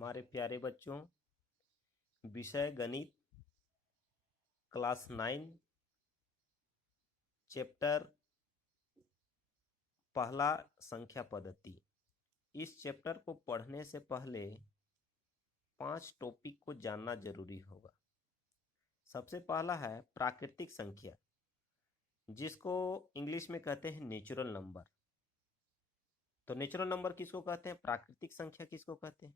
हमारे प्यारे बच्चों, विषय गणित क्लास 9 चैप्टर पहला संख्या पद्धति। इस चैप्टर को पढ़ने से पहले 5 टॉपिक को जानना जरूरी होगा। सबसे पहला है प्राकृतिक संख्या, जिसको इंग्लिश में कहते हैं नेचुरल नंबर। तो नेचुरल नंबर किसको कहते हैं, प्राकृतिक संख्या किसको कहते हैं?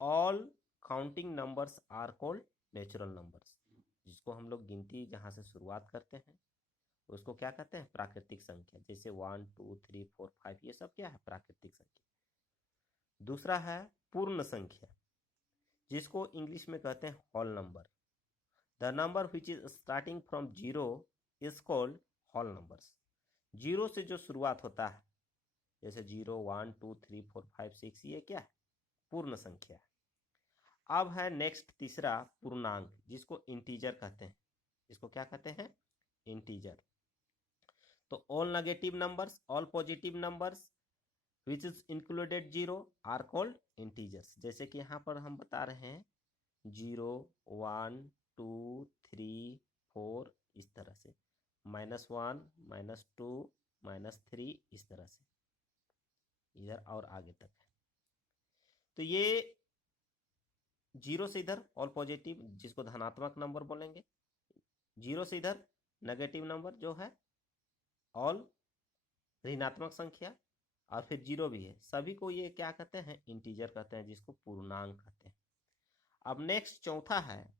All counting numbers are called natural numbers. जिसको हम लोग गिनती जहां से शुरुआत करते हैं उसको क्या कहते हैं, प्राकृतिक संख्या। जैसे 1 2 3 4 5 ये सब क्या है, प्राकृतिक संख्या। दूसरा है पूर्ण संख्या, जिसको इंग्लिश में कहते हैं whole number. The number which is starting from 0 is called whole numbers. 0 से जो शुरुआत होता है, जैसे 0 1 2 3 4 5 6, ये क्या है, पूर्ण संख्या है। अब है नेक्स्ट तीसरा पूर्णांक, जिसको इंटीजर कहते हैं। इसको क्या कहते हैं, इंटीजर। तो all negative numbers, all positive numbers which is included 0 are called integers. जैसे कि यहाँ पर हम बता रहे हैं 0 1 2 3 4, इस तरह से -1 -2 -3, इस तरह से इधर और आगे तक है। तो ये 0 से इधर ऑल पॉजिटिव, जिसको धनात्मक नंबर बोलेंगे। 0 से इधर नेगेटिव नंबर जो है ऑल ऋणात्मक संख्या, और फिर 0 भी है। सभी को ये क्या कहते हैं, इंटीजर कहते हैं, जिसको पूर्णांक कहते हैं। अब नेक्स्ट चौथा है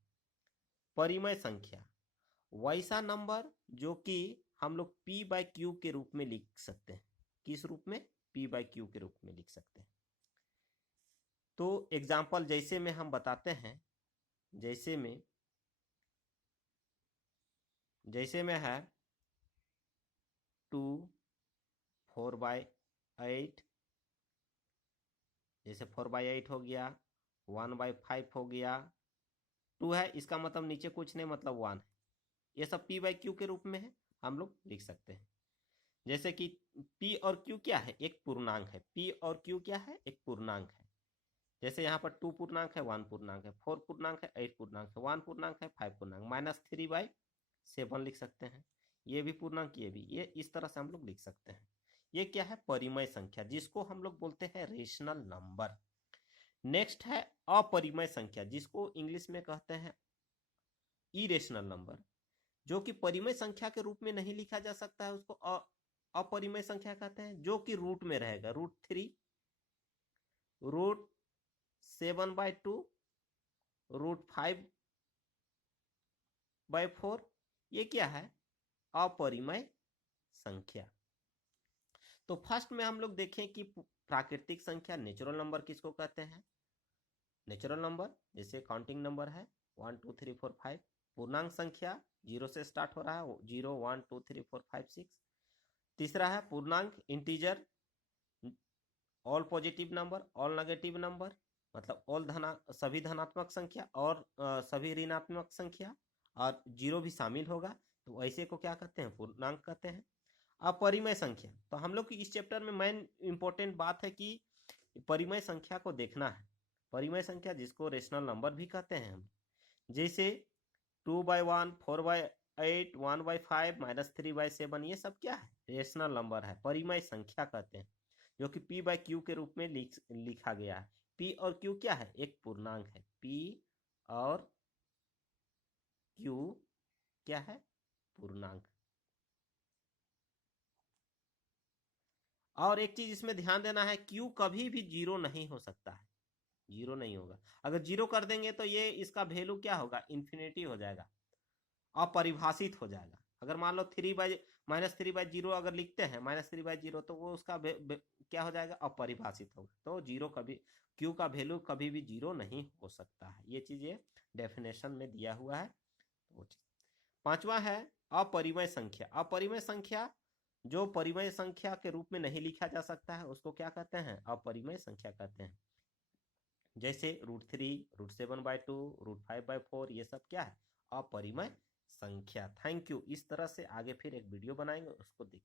परिमेय संख्या, वैसा नंबर जो कि हम लोग p/q के रूप में लिख सकते हैं। किस रूप में, p/q के रूप में लिख सकते हैं। तो एग्जाम्पल जैसे में हम बताते हैं, जैसे में है 2 4/8, जैसे 4/8 हो गया, 1/5 हो गया। 2 है, इसका मतलब नीचे कुछ नहीं, मतलब 1 है। ये सब p/q के रूप में है, हम लोग लिख सकते हैं। जैसे कि p और q क्या है, एक पूर्णांक है। p और q क्या है, एक पूर्णांक है। जैसे यहाँ पर 2 पूर्णांक है, 1 पूर्णांक है, 4 पूर्णांक है, 8 पूर्णांक है, 1 पूर्णांक है, 5 पूर्णांक, -3/7 लिख सकते हैं। ये भी पूर्णांक, ये भी, ये इस तरह से हम लोग लिख सकते हैं। ये क्या है, परिमेय संख्या, जिसको हम लोग बोलते हैं रेशनल नंबर। नेक्स्ट है अपरिमेय संख्या, जिसको इंग्लिश में कहते हैं इरेशनल नंबर। जो कि परिमेय संख्या के रूप में नहीं लिखा जा सकता है, उसको अपरिमेय संख्या कहते हैं। जो कि रूट में रहेगा, √3, √7/2, √5/4, ये क्या है, अपरिमेय संख्या। तो फर्स्ट में हम लोग देखें कि प्राकृतिक संख्या नेचुरल नंबर किसको कहते हैं। नेचुरल नंबर जैसे काउंटिंग नंबर है 1 2 3 4 5। पूर्णांक संख्या 0 से स्टार्ट हो रहा है, 0 1 2 3 4 5 6। तीसरा है पूर्णांक integer, all positive number, all negative number, मतलब सभी धनात्मक संख्या और सभी ऋणात्मक संख्या, और 0 भी शामिल होगा। तो ऐसे को क्या कहते हैं, पूर्णांक कहते हैं। अपरिमेय संख्या, तो हम लोग की इस चैप्टर में मेन इंपॉर्टेंट बात है कि परिमेय संख्या को देखना है। परिमेय संख्या जिसको रेशनल नंबर भी कहते हैं हम, जैसे 2/1 4/8 1/5 -3/7, ये सब क्या है, रेशनल नंबर है, परिमेय संख्या कहते हैं। जो कि p/q के रूप में लिखा गया है। p और q क्या है, एक पूर्णांक है। p और q क्या है, पूर्णांक। और एक चीज इसमें ध्यान देना है, q कभी भी 0 नहीं हो सकता है, 0 नहीं होगा। अगर 0 कर देंगे तो ये इसका वैल्यू क्या होगा, इन्फिनिटी हो जाएगा, अपरिभाषित हो जाएगा। अगर मान लो -3/0 अगर लिखते हैं, -3/0, तो वो उसका क्या हो जाएगा, अपरिभाषित होगा। तो 0 कभी, q का वैल्यू कभी भी 0 नहीं हो सकता है। ये चीज ये डेफिनेशन में दिया हुआ है। वो चीज। पांचवा है अपरिमेय संख्या। अपरिमेय संख्या जो परिमेय संख्या के रूप में नहीं लिखा जा सकता है, उसको क्या कहते हैं, अपरिमेय संख्या कहते हैं। जैसे √3, √7/2, √5/4, ये सब क्या है, अपरिमेय संख्या। Thank you. इस तरह से आगे फिर एक वीडियो बनाएंगे, उसको देखिए।